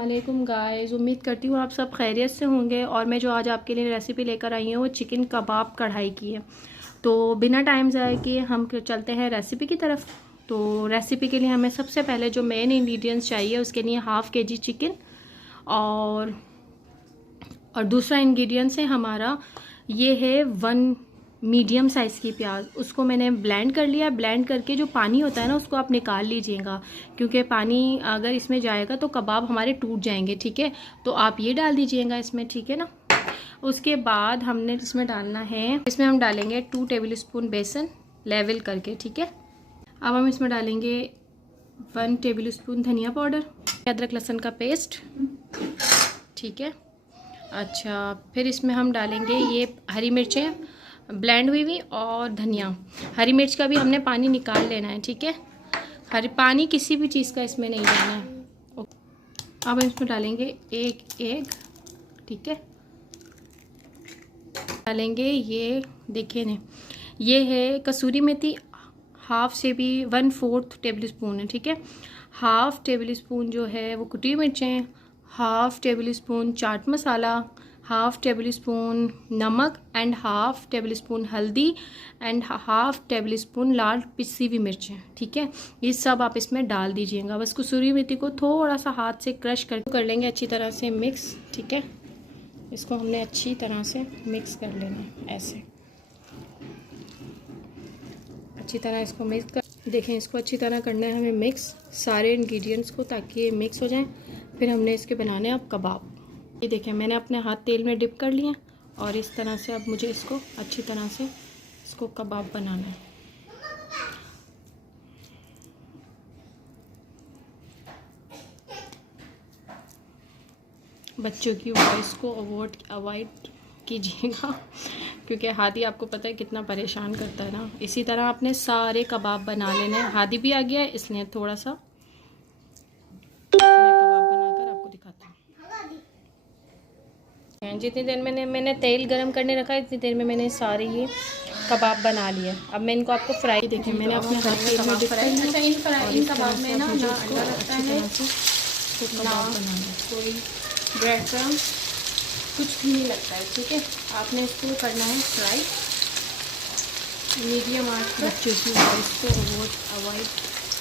अस्सलामुअलैकुम गाइस, उम्मीद करती हूँ आप सब खैरियत से होंगे। और मैं जो आज आपके लिए रेसिपी लेकर आई हूँ वो चिकन कबाब कढ़ाई की है। तो बिना टाइम ज़ाया किए हम चलते हैं रेसिपी की तरफ। तो रेसिपी के लिए हमें सबसे पहले जो मेन इंग्रेडिएंट्स चाहिए उसके लिए हाफ़ के जी चिकन और दूसरा इंग्रेडिएंट्स है हमारा ये है 1 मीडियम साइज़ की प्याज। उसको मैंने ब्लेंड कर लिया। ब्लेंड करके जो पानी होता है ना उसको आप निकाल लीजिएगा, क्योंकि पानी अगर इसमें जाएगा तो कबाब हमारे टूट जाएंगे। ठीक है, तो आप ये डाल दीजिएगा इसमें, ठीक है ना। उसके बाद हमने इसमें डालना है, इसमें हम डालेंगे 2 टेबल स्पून बेसन लेवल करके, ठीक है। अब हम इसमें डालेंगे 1 टेबल स्पून धनिया पाउडर, अदरक लहसुन का पेस्ट, ठीक है। अच्छा, फिर इसमें हम डालेंगे ये हरी मिर्चें ब्लेंड हुई हुई और धनिया। हरी मिर्च का भी हमने पानी निकाल लेना है, ठीक है। हरी पानी किसी भी चीज़ का इसमें नहीं जाना है। अब हम इसमें डालेंगे एक एग, ठीक है। डालेंगे ये देखिए ने, ये है कसूरी मेथी, हाफ से भी 1/4 टेबल स्पून है, ठीक है। हाफ टेबल स्पून जो है वो कुटी मिर्चें, half table spoon chaat masala, half table spoon नमक एंड हाफ टेबल स्पून हल्दी एंड हाफ टेबल स्पून लाल पिसी हुई मिर्चें, ठीक है। ये सब आप इसमें डाल दीजिएगा। बस कसूरी मेथी को थोड़ा सा हाथ से क्रश कर लेंगे अच्छी तरह से मिक्स, ठीक है। इसको हमने अच्छी तरह से मिक्स कर लेना है, ऐसे अच्छी तरह इसको मिक्स कर देखें। इसको अच्छी तरह करना है हमें मिक्स सारे इंग्रेडिएंट्स को, ताकि ये मिक्स हो जाएं। फिर हमने इसके बनाने हैं अब कबाब। ये देखें मैंने अपने हाथ तेल में डिप कर लिए और इस तरह से अब मुझे इसको अच्छी तरह से इसको कबाब बनाना है। बच्चों की वॉइस को अवॉइड कीजिएगा, क्योंकि हादी आपको पता है कितना परेशान करता है ना। इसी तरह आपने सारे कबाब बना लेने हैं। हादी भी आ गया है इसलिए थोड़ा सा मैं कबाब बनाकर आपको दिखाती हूँ। जितनी देर मैंने तेल गरम करने रखा है, इतनी देर में मैंने सारे ये कबाब बना लिए। अब मैं इनको आपको फ्राई देखिए, मैंने अपने हाथ तेल में डिप कर लिया। इन कबाब में ना अंडा लगता है, कबाब बनाना कोई ब्रेड क्रम्स कुछ भी नहीं लगता है, ठीक है। आपने इसको करना है फ्राई मीडियम आंच पर। बच्चों की वॉइस को अवॉइड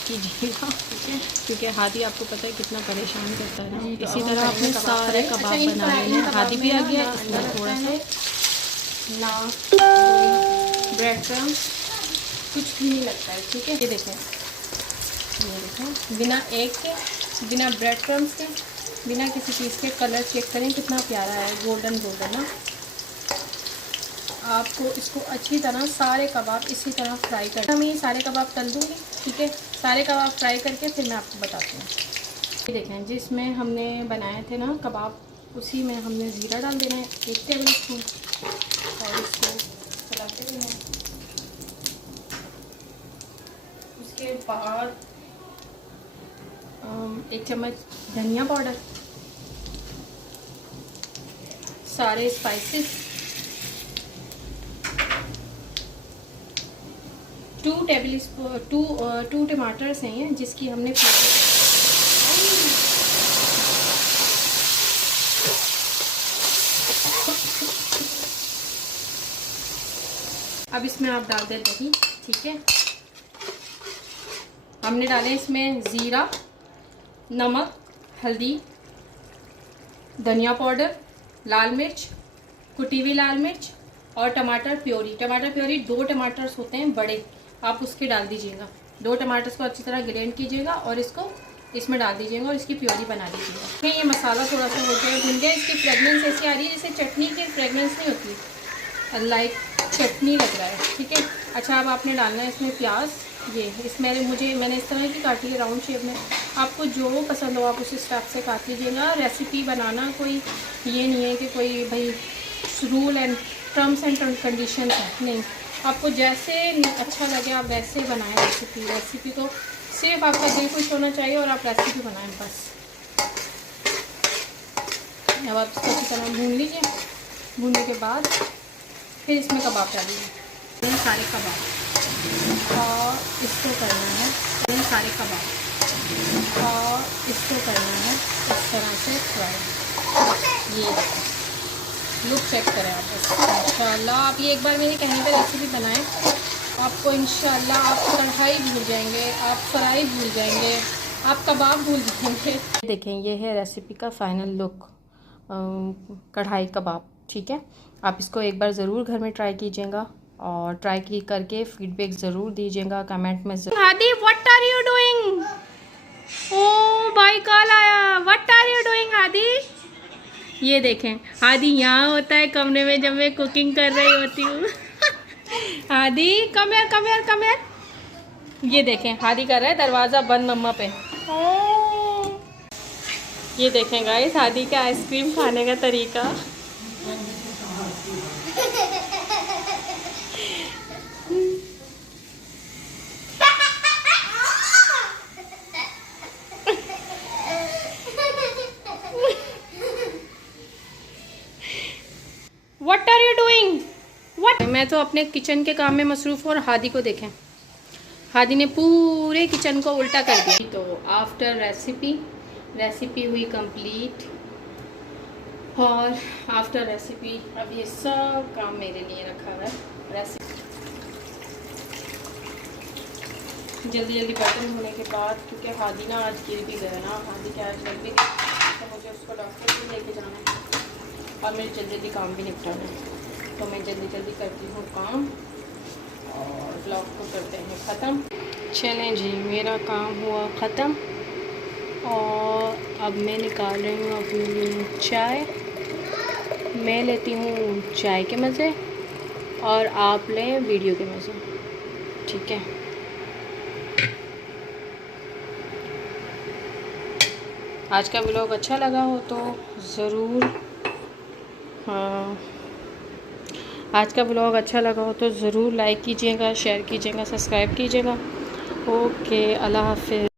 कीजिएगा, ठीक है, क्योंकि हादी आपको पता है कितना परेशान करता है ना। इसी तरह आपने सारे कबाब बना लेने हैं। हादी भी आ गया इसमें थोड़ा सा ना ब्रेड क्रम्स कुछ भी नहीं लगता है, ठीक है। ये देखें, बिना एग के, बिना ब्रेड क्रम्स के, बिना किसी चीज़ के कलर चेक करें कितना प्यारा है, गोल्डन गोल्डन ना। आपको इसको अच्छी तरह सारे कबाब इसी तरह फ्राई कर, मैं ये सारे कबाब तल दूँगी, ठीक है। सारे कबाब फ्राई करके फिर मैं आपको बताती हूँ। ये देखें जिसमें हमने बनाए थे ना कबाब, उसी में हमने ज़ीरा डाल देना है 1 टेबल स्पून और इसको चलाते रहना है। उसके बाद 1 चम्मच धनिया पाउडर, सारे स्पाइसेस, 2 टमाटर्स हैं ये, जिसकी हमने अब इसमें आप डाल दें दही, ठीक है। हमने डाले इसमें ज़ीरा, नमक, हल्दी, धनिया पाउडर, लाल मिर्च, कुटी हुई लाल मिर्च और टमाटर प्योरी। टमाटर प्योरी 2 टमाटर्स होते हैं बड़े, आप उसके डाल दीजिएगा। 2 टमाटर्स को अच्छी तरह ग्राइंड कीजिएगा और इसको इसमें डाल दीजिएगा और इसकी प्योरी बना दीजिएगा। ये मसाला थोड़ा सा हो गया भुन गया, इसकी फ्रेगनेंस ऐसी आ रही है जैसे चटनी की फ्रेगनेंस नहीं होती, लाइक चटनी लग रहा है, ठीक है। अच्छा, अब आपने डालना है इसमें प्याज। ये इसमें मैंने इस तरह की काटी है राउंड शेप में। आपको जो पसंद हो आप उस हिसाब से काट लीजिएगा। रेसिपी बनाना कोई ये नहीं है कि कोई भाई rule and terms and condition है, नहीं। आपको जैसे अच्छा लगे आप वैसे बनाएं रेसिपी तो सिर्फ आपका दिल खुश होना चाहिए और आप रेसिपी बनाएं बस। अब आप इसको अच्छी तरह भून लीजिए। भूनने के बाद फिर इसमें कबाब डालिए, सारे कबाब, और इसको करना है सारे कबाब। और इसको करना है इस तरह से फ्राई। ये लुक चेक करें आप इंशाल्लाह। आप ये एक बार मेरे कहने पर रेसिपी बनाएं, आपको इंशाल्लाह आप कढ़ाई भूल जाएंगे, आप फ्राई भूल जाएंगे, आप कबाब भूल जाएंगे। देखें ये है रेसिपी का फाइनल लुक, कढ़ाई कबाब। ठीक है, आप इसको एक बार ज़रूर घर में ट्राई कीजिएगा और ट्राई करके फीडबैक ज़रूर दीजिएगा कमेंट में ज़रूर। Hadi what are you doing? ओ भाई कॉल आया, what are you doing Hadi? ये देखें हादी यहाँ होता है कमरे में जब मैं कुकिंग कर रही होती हूँ। हादी कम यार कम यार कम यार। ये देखें हादी कर रहा है दरवाज़ा बंद मम्मा पे। ये देखें गाइस हादी का आइसक्रीम खाने का तरीका। What are you doing? What? मैं तो अपने किचन के काम में मसरूफ़ हूँ और हादी को देखें, हादी ने पूरे किचन को उल्टा कर दिया। तो आफ्टर रेसिपी हुई कंप्लीट और आफ्टर रेसिपी अब ये सब काम मेरे लिए रखा हुआ है। रेसिपी जल्दी बर्तन धोने के बाद, क्योंकि हादी ना आज गिर भी गया ना, हादी के आज लग भी गई, तो मुझे उसको डॉक्टर से लेके जाना है और मेरे जल्दी काम भी निपटाना है। तो मैं जल्दी करती हूँ काम और ब्लॉग को करते हैं ख़त्म। चलें जी, मेरा काम हुआ ख़त्म और अब मैं निकाल रही हूँ अपनी चाय। मैं लेती हूँ चाय के मज़े और आप लें वीडियो के मज़े। ठीक है, आज का व्लॉग अच्छा लगा हो तो ज़रूर, आज का व्लॉग अच्छा लगा हो तो ज़रूर लाइक कीजिएगा, शेयर कीजिएगा, सब्सक्राइब कीजिएगा। ओके, अल्लाह हाफ़िज़।